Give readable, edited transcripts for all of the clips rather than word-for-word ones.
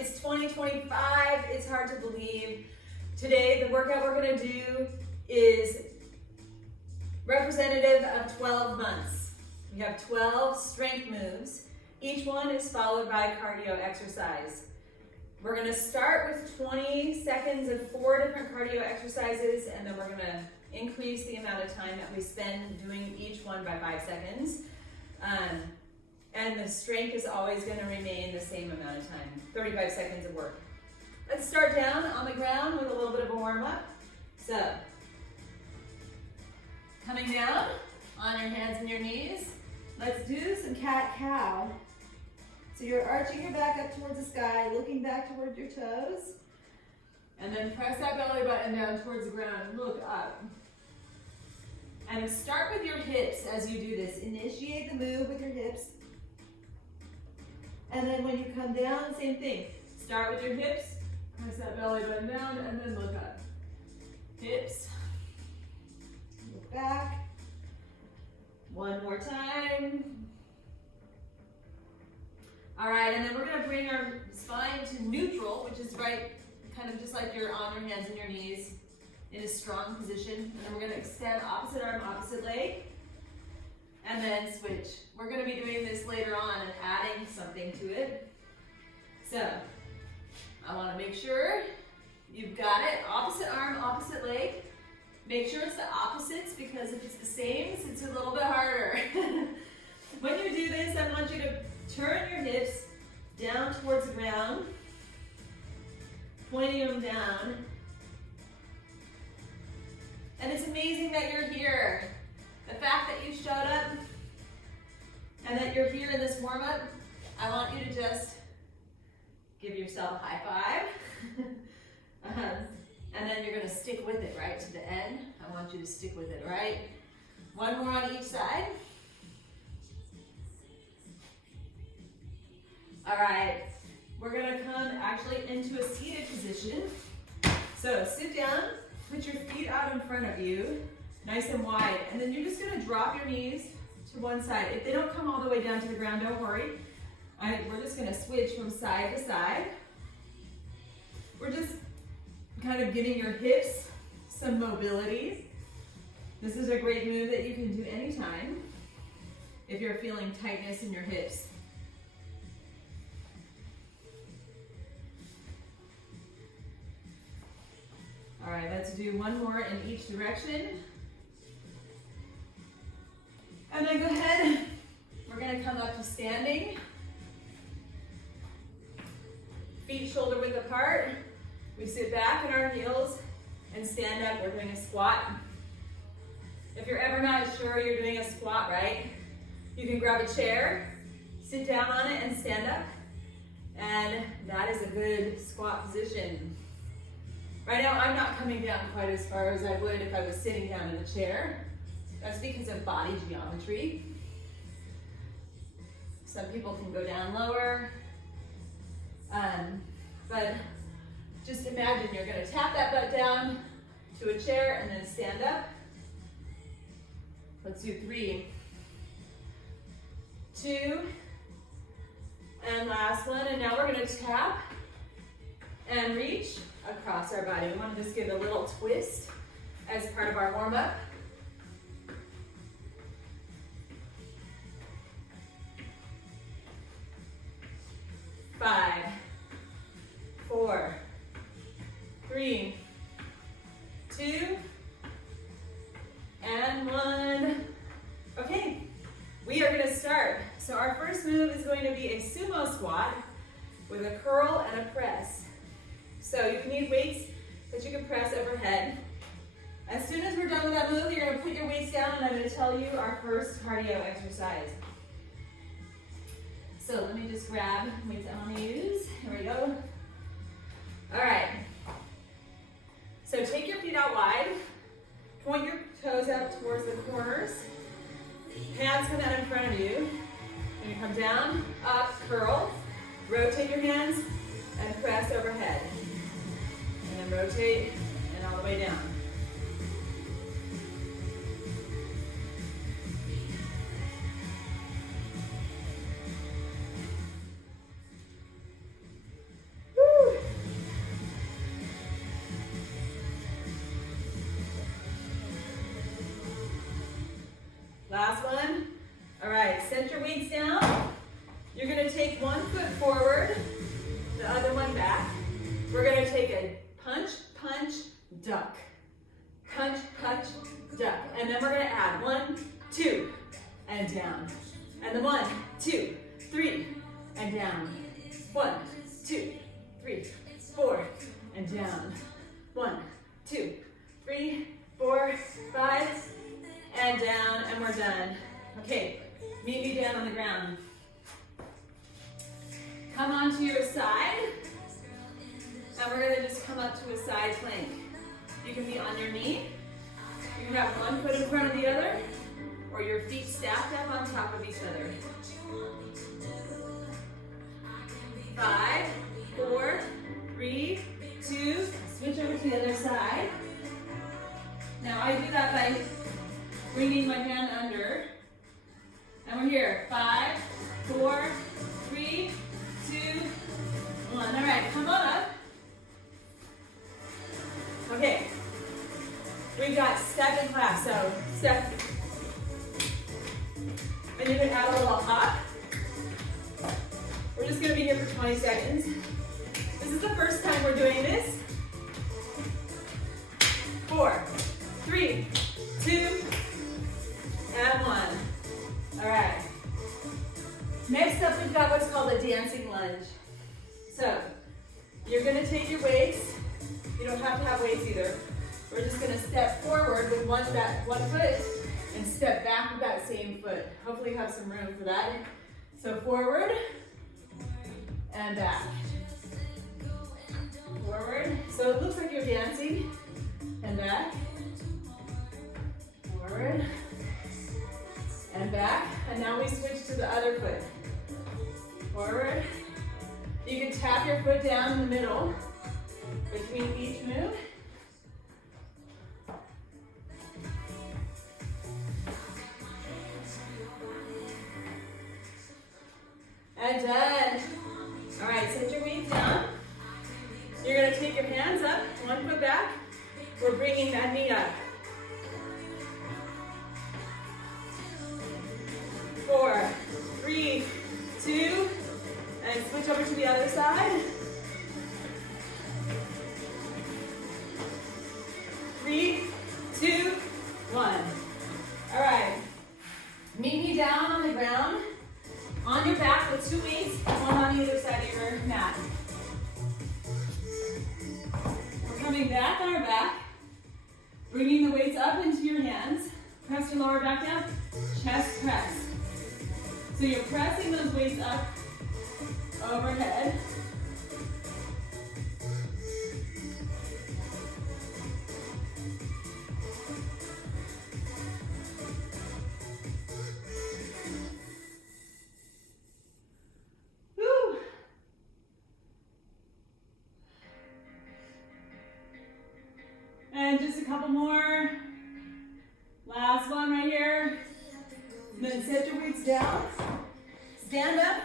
It's 2025. It's hard to believe. Today, the workout we're gonna do is representative of 12 months. We have 12 strength moves. Each one is followed by a cardio exercise. We're gonna start with 20 seconds of 4 different cardio exercises, and then we're gonna increase the amount of time that we spend doing each one by 5 seconds. And the strength is always gonna remain the same amount of time, 35 seconds of work. Let's start down on the ground with a little bit of a warm up. So, coming down on your hands and your knees. Let's do some cat-cow. So you're arching your back up towards the sky, looking back towards your toes. And then press that belly button down towards the ground, look up. And start with your hips as you do this. Initiate the move with your hips. And then when you come down, same thing. Start with your hips, press that belly button down, and then look up. Hips, look back. One more time. All right, and then we're gonna bring our spine to neutral, which is right, kind of just like you're on your hands and your knees in a strong position. And then we're gonna extend opposite arm, opposite leg, and then switch. We're gonna be doing this later on and adding something to it. So, I wanna make sure you've got it. Opposite arm, opposite leg. Make sure it's the opposites, because if it's the same, it's a little bit harder. When you do this, I want you to turn your hips down towards the ground, pointing them down. And it's amazing that you're here. The fact that you showed up and that you're here in this warm-up, I want you to just give yourself a high five. And then you're gonna stick with it right to the end. I want you to stick with it, right? One more on each side. All right, we're gonna come actually into a seated position. So sit down, put your feet out in front of you, nice and wide, and then you're just gonna drop your knees to one side. If they don't come all the way down to the ground, don't worry. We're just gonna switch from side to side. We're just kind of giving your hips some mobility. This is a great move that you can do anytime if you're feeling tightness in your hips. All right, let's do one more in each direction. And then go ahead, we're gonna come up to standing. Feet shoulder width apart. We sit back in our heels and stand up. We're doing a squat. If you're ever not sure you're doing a squat right, you can grab a chair, sit down on it and stand up. And that is a good squat position. Right now, I'm not coming down quite as far as I would if I was sitting down in a chair. That's because of body geometry. Some people can go down lower. But just imagine you're gonna tap that butt down to a chair and then stand up. Let's do 3, 2, and last one. And now we're gonna tap and reach across our body. We wanna just give a little twist as part of our warm-up. Five, 4, 3, 2, and 1. Okay, we are gonna start. So our first move is going to be a sumo squat with a curl and a press. So you need weights that you can press overhead. As soon as we're done with that move, you're gonna put your weights down and I'm gonna tell you our first cardio exercise. So let me just grab weights I wanna use. Here we go. All right. So take your feet out wide, point your toes out towards the corners, hands come out in front of you, and you come down, up, curl, rotate your hands, and press overhead. And then rotate, and all the way down. 1, 2, 3, 4, and down. 1, 2, 3, 4, 5, and down, and we're done. Okay, meet me down on the ground. Come onto your side, and we're gonna just come up to a side plank. You can be on your knee, you can have one foot in front of the other, or your feet stacked up on top of each other. 5, 4, 3, 2, switch over to the other side. Now I do that by bringing my hand under, and we're here. 5, 4, 3, 2, 1. All right, come on up. Okay, we've got step in class, so step. And you can add a little hop. We're just gonna be here for 20 seconds. This is the first time we're doing this. 4, 3, 2, and 1. All right. Next up, we've got what's called a dancing lunge. So, you're gonna take your weights. You don't have to have weights either. We're just gonna step forward with one foot and step back with that same foot. Hopefully you have some room for that. So forward and back. Forward. So it looks like you're dancing. And back. Forward. And back. And now we switch to the other foot. Forward. You can tap your foot down in the middle between each move. And done. All right, set your weight down. You're gonna take your hands up, one foot back. We're bringing that knee up. 4, 3, 2, and switch over to the other side. 3, 2, 1. All right, meet me down on the ground. On your back with 2 weights, one on either side of your mat. We're coming back on our back, bringing the weights up into your hands. Press your lower back down, chest press. So you're pressing those weights up overhead. And just a couple more. Last one right here. And then set your weights down. Stand up.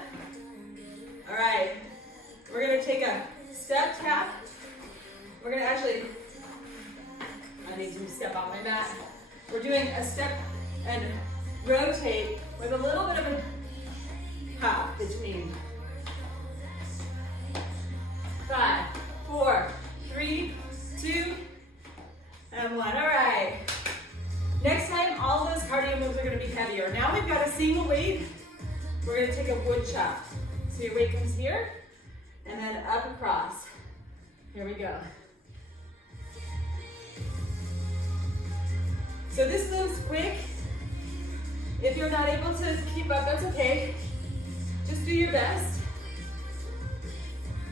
All right. We're gonna take a step tap. We're gonna actually, I need to step off my mat. We're doing a step and rotate with a little bit of a hop between. 5, 4, 3, 2, and 1. All right. Next time, all of those cardio moves are going to be heavier. Now we've got a single weight. We're going to take a wood chop. So your weight comes here, and then up across. Here we go. So this move's quick. If you're not able to keep up, that's okay. Just do your best.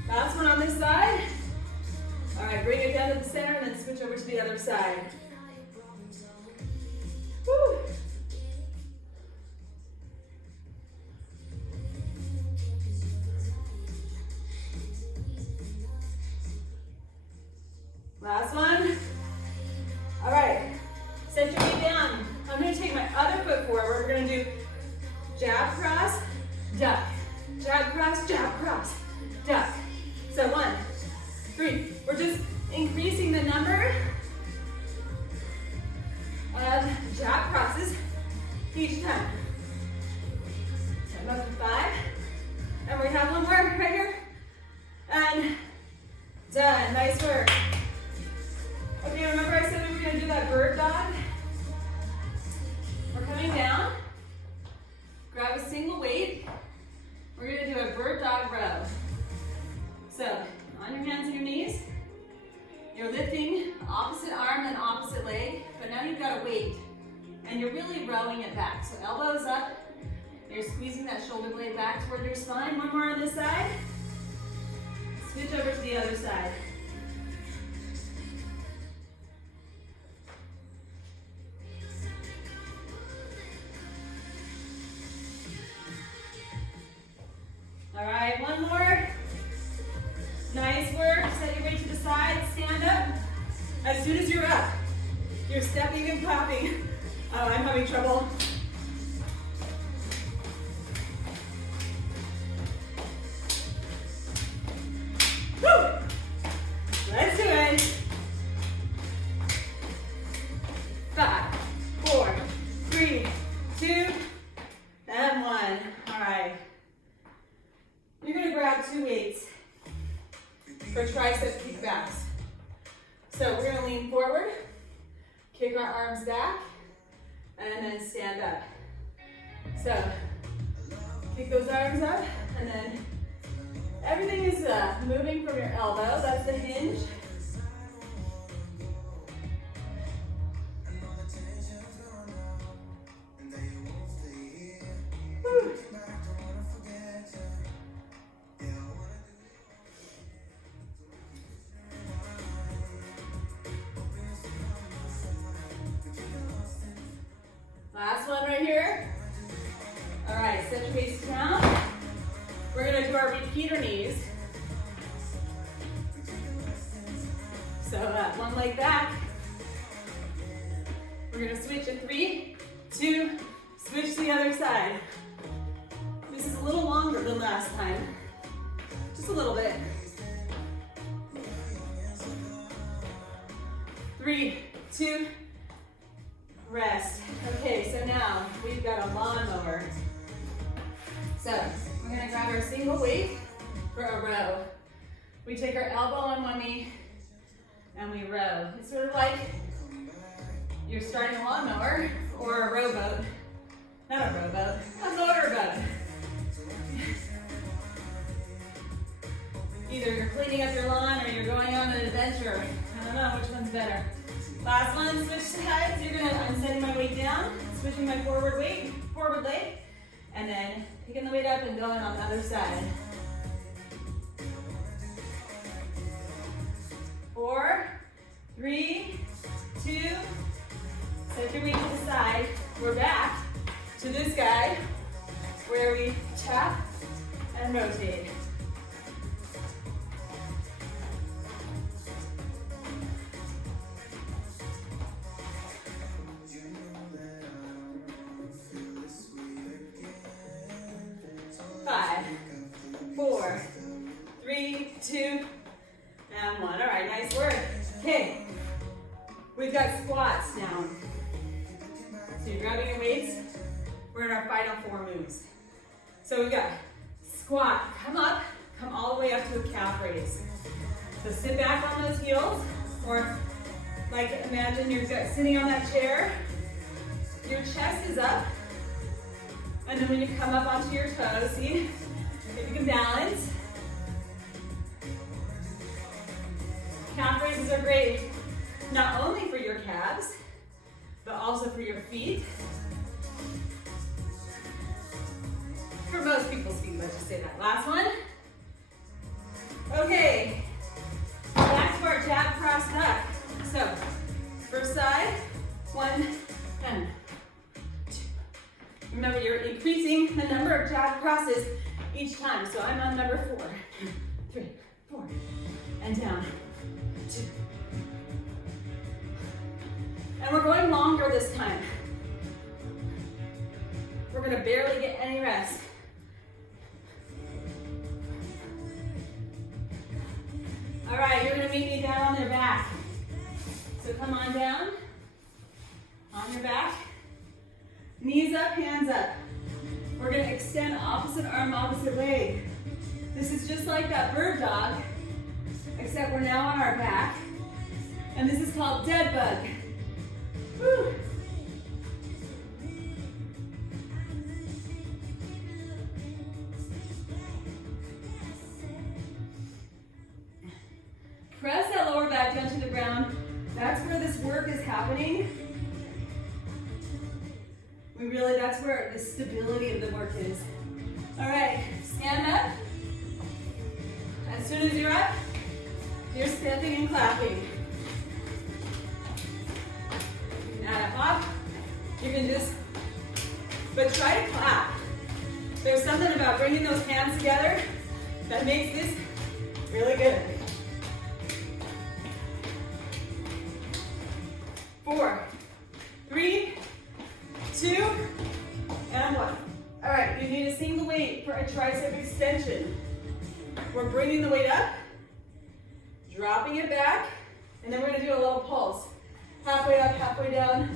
Last one on this side. All right, bring it down to the center and then switch over to the other side. Woo. Last one. All right, set your weight down. I'm gonna take my other foot forward. We're gonna do jab, cross, duck. Jab, cross, duck. So 1, 3. We're just increasing the number of jab crosses each time. So I'm up to 5. And we have one more right here. And done. Nice work. Okay, remember I said we were going to do that bird dog? We're coming down. Grab a single weight. We're going to do a bird dog row. opposite arm and opposite leg, but now you've got a weight and you're really rowing it back. So elbows up, you're squeezing that shoulder blade back toward your spine. One more on this side. Switch over to the other side. All right, one more. Nice work. Set your weight to the side. Stand up. As soon as you're up, you're stepping and clapping. Oh, I'm having trouble. Woo! Let's do it. 5, 4, 3, 2, and 1. All right. You're gonna grab 2 weights for tricep kickbacks. So we're gonna lean forward, kick our arms back, and then stand up. So kick those arms up, and then everything is moving from your elbow. That's the hinge. Whew. Last one right here. All right, set your waist down. We're gonna do our repeater knees. So one leg back. We're gonna switch in 3, 2, switch to the other side. This is a little longer than last time. Just a little bit. 3, 2, rest. Okay, so now we've got a lawnmower. So we're gonna grab our single weight for a row. We take our elbow on one knee and we row. It's sort of like you're starting a lawnmower or a rowboat. Not a rowboat, a motorboat. Either you're cleaning up your lawn or you're going on an adventure. I don't know which one's better. Last one, switch sides. I'm setting my weight down, switching my forward leg, and then picking the weight up and going on the other side. 4, 3, 2, set your weight to the side. We're back to this guy where we tap and rotate. Squats now. So you're grabbing your weights. We're in our final 4 moves. So we've got squat, come up, come all the way up to a calf raise. So sit back on those heels, or like imagine you're sitting on that chair. Your chest is up, and then when you come up onto your toes, see if you can balance. Calf raises are great, not only for your calves, but also for your feet. For most people's feet, let's just say that. Last one. Okay, back to our jab cross tuck. So, first side, 1 and 2. Remember, you're increasing the number of jab crosses each time. So I'm on number 4, 3, 4, and down, 2. And we're going longer this time. We're gonna barely get any rest. All right, you're gonna meet me down on your back. So come on down, on your back. Knees up, hands up. We're gonna extend opposite arm, opposite leg. This is just like that bird dog, except we're now on our back. And this is called dead bug. Woo. Press that lower back down to the ground. That's where this work is happening. That's where the stability of the work is. All right, stand up. As soon as you're up, you're stepping and clapping. You can add a hop. You can but try to clap. There's something about bringing those hands together that makes this really good. 4, 3, 2, and 1. All right, you need a single weight for a tricep extension. We're bringing the weight up, dropping it back, and then we're gonna do a little pulse. Halfway up, halfway down.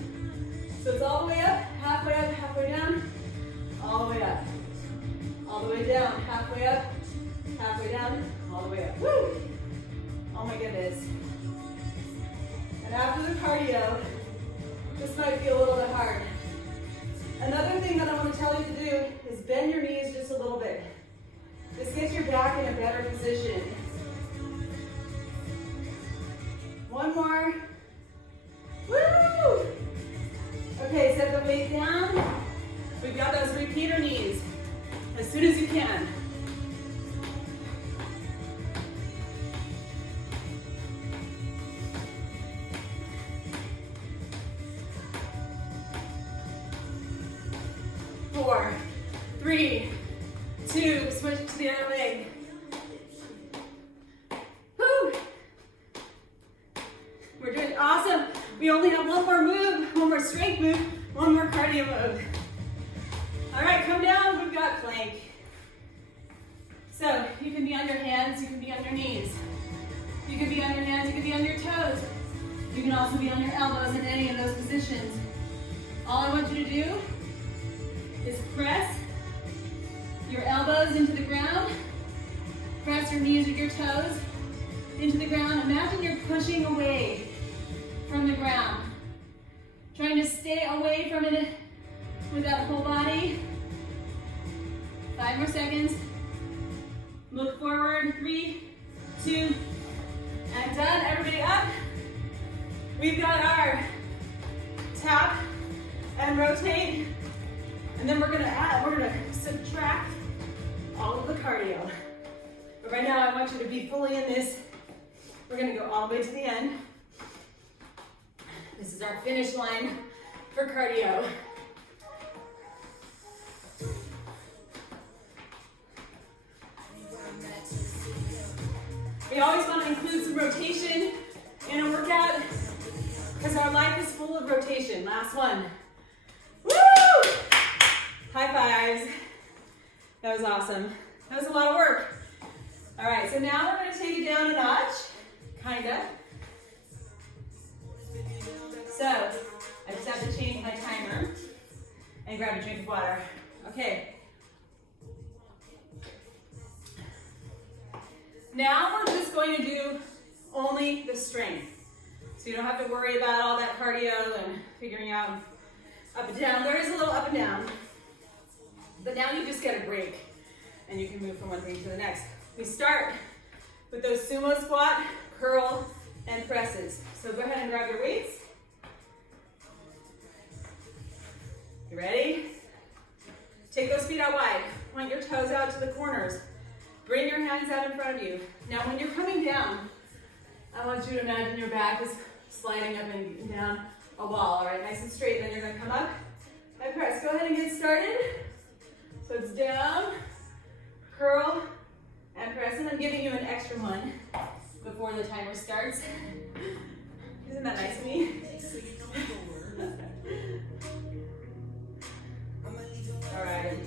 So it's all the way up, halfway down, all the way up. All the way down, halfway up, halfway down, all the way up. Woo! Oh my goodness. And after the cardio, this might be a little bit hard. Another thing that I want to tell you to do is bend your knees just a little bit. This gets your back in a better position. One more. Woo! Okay, set the weight down. We've got those repeater knees. As soon as you can. Four, 3, 2, switch to the other leg. Woo! We're doing awesome. We only have one more move, one more strength move, one more cardio move. All right, come down, we've got plank. So you can be on your hands, you can be on your knees. You can be on your hands, you can be on your toes. You can also be on your elbows in any of those positions. All I want you to do is press your elbows into the ground. Press your knees with your toes into the ground. Imagine you're pushing away from the ground. Trying to stay away from it with that whole body. 5 more seconds. Look forward, 3, 2, and done. Everybody up. We've got our tap and rotate. And then we're gonna subtract all of the cardio. But right now I want you to be fully in this. We're gonna go all the way to the end. This is our finish line for cardio. We always want to include some rotation in a workout because our life is full of rotation. Last one. Woo! High fives. That was awesome. That was a lot of work. All right, so now we're going to take it down a notch, kinda. So, I just have to change my timer and grab a drink of water. Okay. Now we're just going to do only the strength. So you don't have to worry about all that cardio and figuring out up and down. There is a little up and down. But now you just get a break and you can move from one thing to the next. We start with those sumo squat, curl, and presses. So go ahead and grab your weights. You ready? Take those feet out wide. Point your toes out to the corners. Bring your hands out in front of you. Now when you're coming down, I want you to imagine your back is sliding up and down a wall. All right, nice and straight. Then you're gonna come up and press. Go ahead and get started. So it's down, curl, and press. And I'm giving you an extra one before the timer starts. Isn't that nice of me? All right.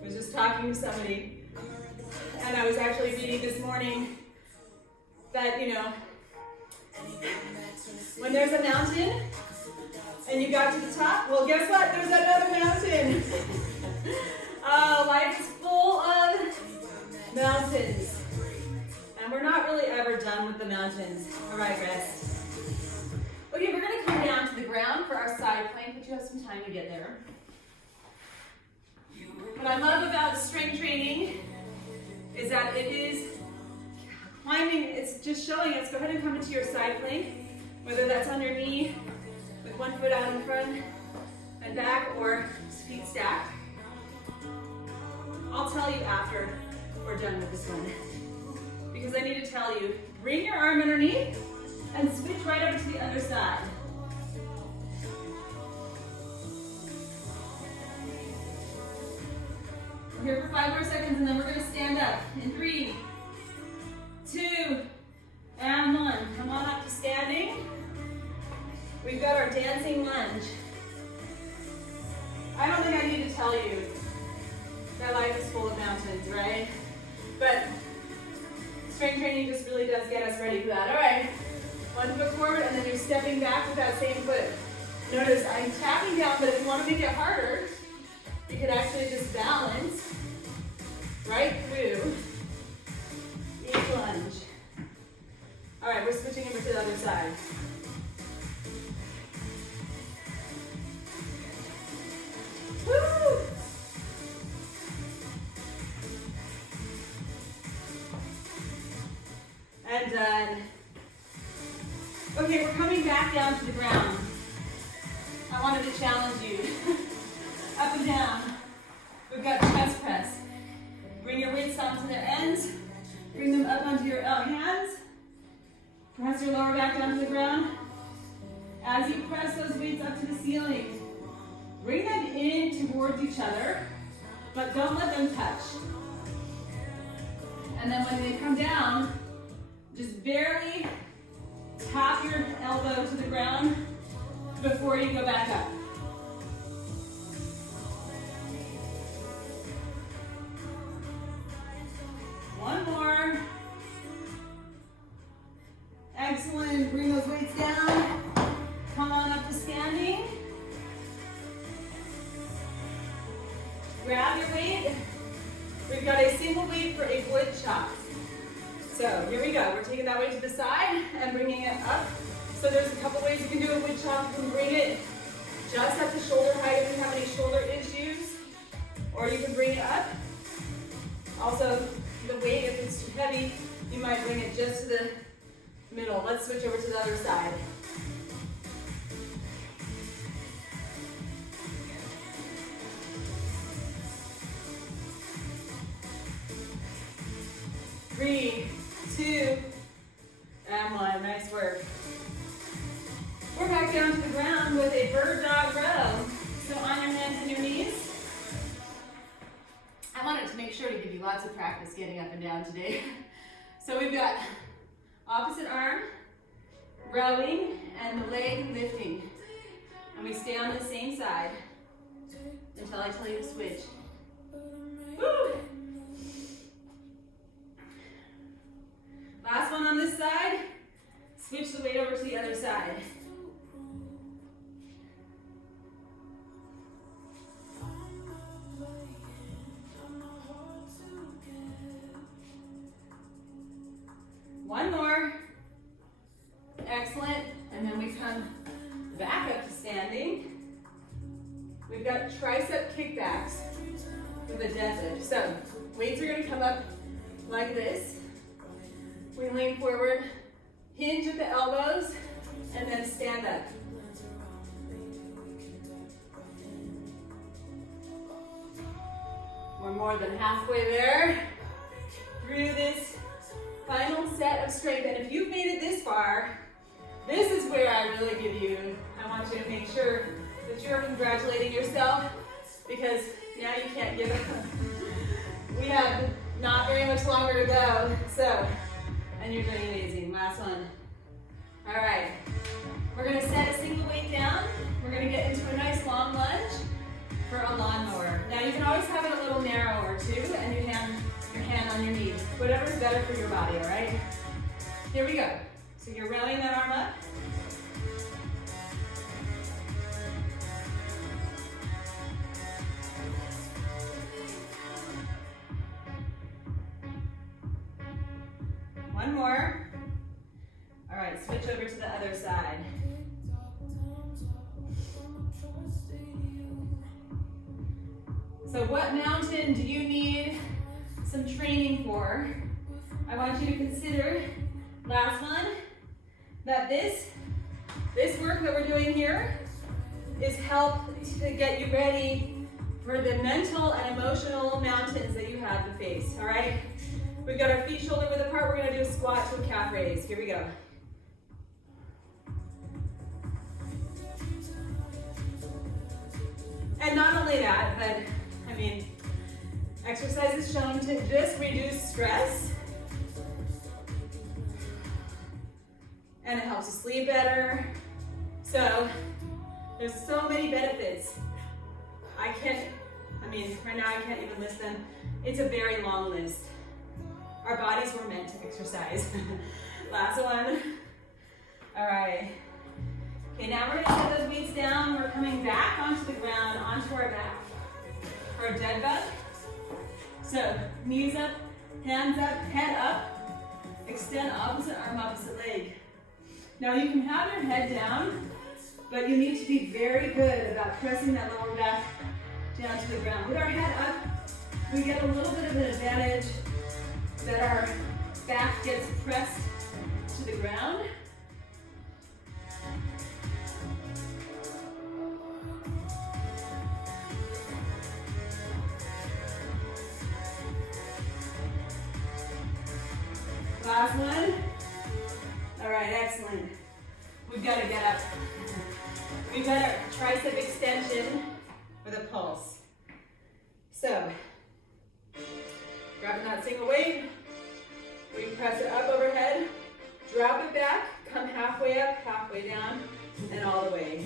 I was just talking to somebody, and I was actually reading this morning that, you know, when there's a mountain and you got to the top, well, guess what? There's another mountain. Life is full of mountains, and we're not really ever done with the mountains. All right, rest. Okay, we're gonna come down to the ground for our side plank, but you have some time to get there. What I love about strength training is that it is climbing, it's just showing us, go ahead and come into your side plank, whether that's on your knee with one foot out in front and back, or feet stacked. I'll tell you after we're done with this one, because I need to tell you, bring your arm underneath and switch right over to the other side. We're here for 5 more seconds, and then we're going to stand up in 3, 2, and 1. Come on up to standing. We've got our dancing lunge. I don't think I need to tell you that life is full of mountains, right? But strength training just really does get us ready for that. All right, 1 foot forward, and then you're stepping back with that same foot. Notice I'm tapping down, but if you want to make it harder, you could actually just balance right through each lunge. All right, we're switching over to the other side. Woo! And done. Okay, we're coming back down to the ground. I wanted to challenge you. Up and down. We've got chest press. Bring your weights down to their ends. Bring them up onto your hands. Press your lower back down to the ground. As you press those weights up to the ceiling, bring them in towards each other, but don't let them touch. And then when they come down, just barely tap your elbow to the ground before you go back up. One more. Excellent. Bring those weights down. Come on up to standing. Grab your weight. We've got a single weight for a wood chop. So here we go. We're taking that weight to the side and bringing it up. So there's a couple ways you can do a wood chop. You can bring it just at the shoulder height if you have any shoulder issues, or you can bring it up. Also, the weight, if it's too heavy, you might bring it just to the middle. Let's switch over to the other side. Three, 2, and 1. Nice work. We're back down to the ground with a bird dog row. So on your hands and your knees. I wanted to make sure to give you lots of practice getting up and down today. So we've got opposite arm, rowing, and the leg lifting. And we stay on the same side until I tell you to switch. Woo! Last one on this side. Switch the weight over to the other side. One more. Excellent. And then we come back up to standing. We've got tricep kickbacks with a deadlift. So weights are going to come up like this. We lean forward, hinge at the elbows, and then stand up. We're more than halfway there through this final set of strength. And if you've made it this far, this is where I really give you, I want you to make sure that you're congratulating yourself, because now you can't give up. We have not very much longer to go. So. And you're doing amazing. Last one. All right. We're going to set a single weight down. We're going to get into a nice long lunge for a lawnmower. Now you can always have it a little narrower too, and your hand on your knee. Whatever's better for your body, all right? Here we go. So you're rowing that arm up. One more. All right, switch over to the other side. So what mountain do you need some training for I want you to consider, last one, that this work that we're doing here is help to get you ready for the mental and emotional mountains that you have to face, all right? We've got our feet shoulder width apart. We're gonna do a squat to a calf raise. Here we go. And not only that, but I mean, exercise is shown to just reduce stress, and it helps you sleep better. So there's so many benefits. Right now I can't even list them. It's a very long list. Our bodies were meant to exercise. Last one. All right. Okay, now we're gonna set those weights down. We're coming back onto the ground, onto our back for a dead bug. So knees up, hands up, head up. Extend opposite arm, opposite leg. Now you can have your head down, but you need to be very good about pressing that lower back down to the ground. With our head up, we get a little bit of an advantage that our back gets pressed to the ground. Last one. All right, excellent. We've got to get up. We've got our tricep extension with a pulse. So, grabbing that single weight, we press it up overhead, drop it back, come halfway up, halfway down, and all the way.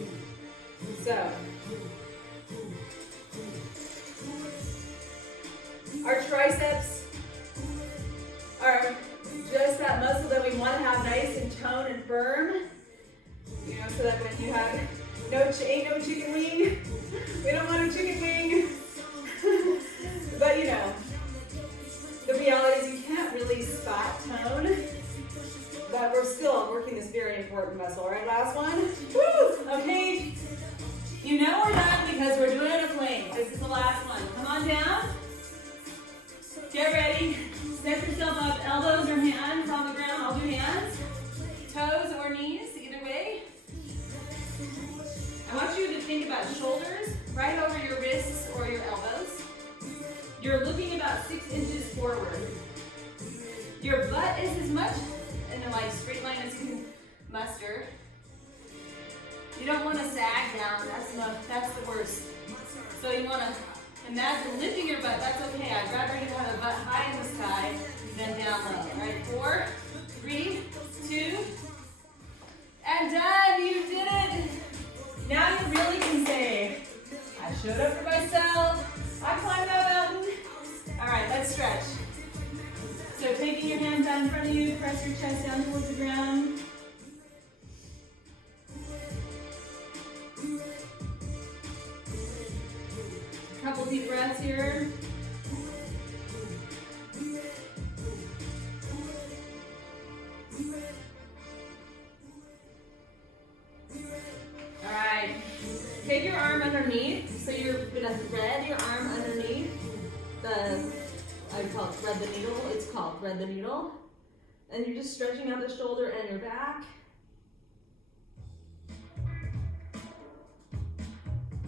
So, our triceps are just that muscle that we want to have nice and toned and firm, you know, so that when you have ain't no chicken wing, we don't want a chicken wing. But you know, the reality is you can't really spot tone, but we're still working this very important muscle. All right, last one. Woo! Okay, you know we're done because we're doing a plank. This is the last one. Come on down. Get ready. Step yourself up. Elbows or hands on the ground. I'll do hands. Toes or knees, either way. I want you to think about shoulders right over your wrists or your elbows. You're looking about 6 inches forward. Your butt is as much in a straight line as you can muster. You don't want to sag down. That's the worst. So you want to imagine lifting your butt. That's okay. I'd rather you have a butt high in the sky than down low. All right, 4, 3, 2, and done. You did it. Now you really can say, I showed up for myself. I climbed that mountain. All right, let's stretch. So taking your hands down in front of you, press your chest down towards the ground. A couple deep breaths here. All right, take your arm underneath. So you're gonna thread your arm underneath I call it thread the needle. It's called thread the needle. And you're just stretching out the shoulder and your back.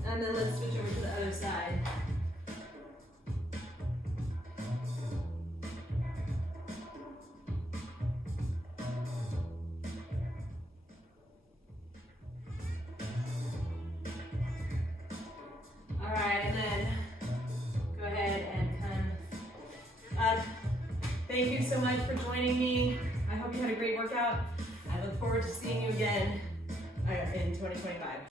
And then let's switch over to the other side. All right, and then go ahead and come up. Thank you so much for joining me. I hope you had a great workout. I look forward to seeing you again in 2025.